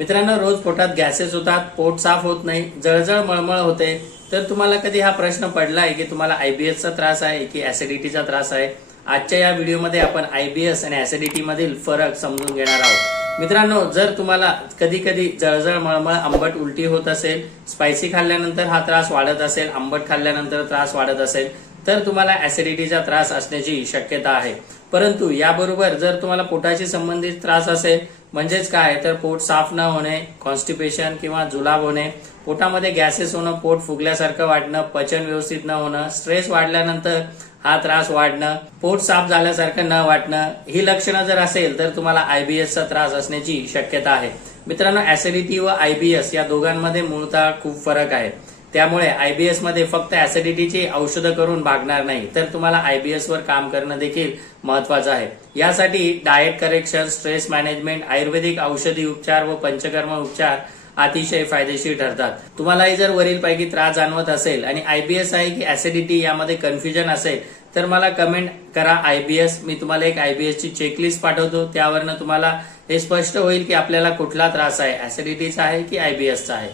मित्रांनो, रोज पोटात गॅसेस होतात, पोट साफ होत नाही, जळजळ मळमळ होते. तर तुम्हाला कधी हा प्रश्न पडलाय की तुम्हाला आयबीएसचा त्रास आहे की ऍसिडिटीचा त्रास आहे? आजच्या या व्हिडिओमध्ये आपण आयबीएस आणि ऍसिडिटी मधील फरक समजून घेणार आहोत. मित्रांनो, जर तुम्हाला कधी कधी जळजळ मळमळ आंबट उलटी होत असेल, स्पायसी खाल्ल्यानंतर हा त्रास वाढत असेल, आंबट खाल्ल्यानंतर त्रास वाढत असेल, तर तुम्हाला ऍसिडिटीचा त्रास असण्याची शक्यता आहे. परंतु याबरोबर जर तुम्हाला पोटाशी संबंधित त्रास असेल, म्हणजेच काय तर पोट साफ न होणे, कॉन्स्टिपेशन किंवा जुलाब होणे, पोटामध्ये गॅसेस होणं, पोट फुगल्यासारखं वाटणं, पचन व्यवस्थित न होणं, स्ट्रेस वाढल्यानंतर हा त्रास वाढणं, पोट साफ झाल्यासारखं न वाटणं, ही लक्षणं जर असेल तर तुम्हाला आयबीएसचा त्रास असण्याची शक्यता आहे. मित्रांनो, ऍसिडिटी व आयबीएस या दोघांमध्ये मूळतः खूप फरक आहे. त्यामुळे आयबीएस मध्ये फक्त ऍसिडिटीची औषधं करून भागणार नाही, तर तुम्हाला आयबीएस वर काम करणं देखील महत्वाचं आहे. यासाठी डाएट करेक्शन, स्ट्रेस मॅनेजमेंट, आयुर्वेदिक औषधी उपचार व पंचकर्म उपचार अतिशय फायदेशीर ठरतात. तुम्हालाही जर वरीलपैकी त्रास जाणवत असेल आणि आयबीएस आहे की ऍसिडिटी यामध्ये कन्फ्युजन असेल, तर मला कमेंट करा आयबीएस. मी तुम्हाला एक आयबीएस ची चेकलिस्ट पाठवतो. त्यावरनं तुम्हाला हे स्पष्ट होईल की आपल्याला कुठला त्रास आहे, ऍसिडिटीचा आहे की आयबीएसचा आहे.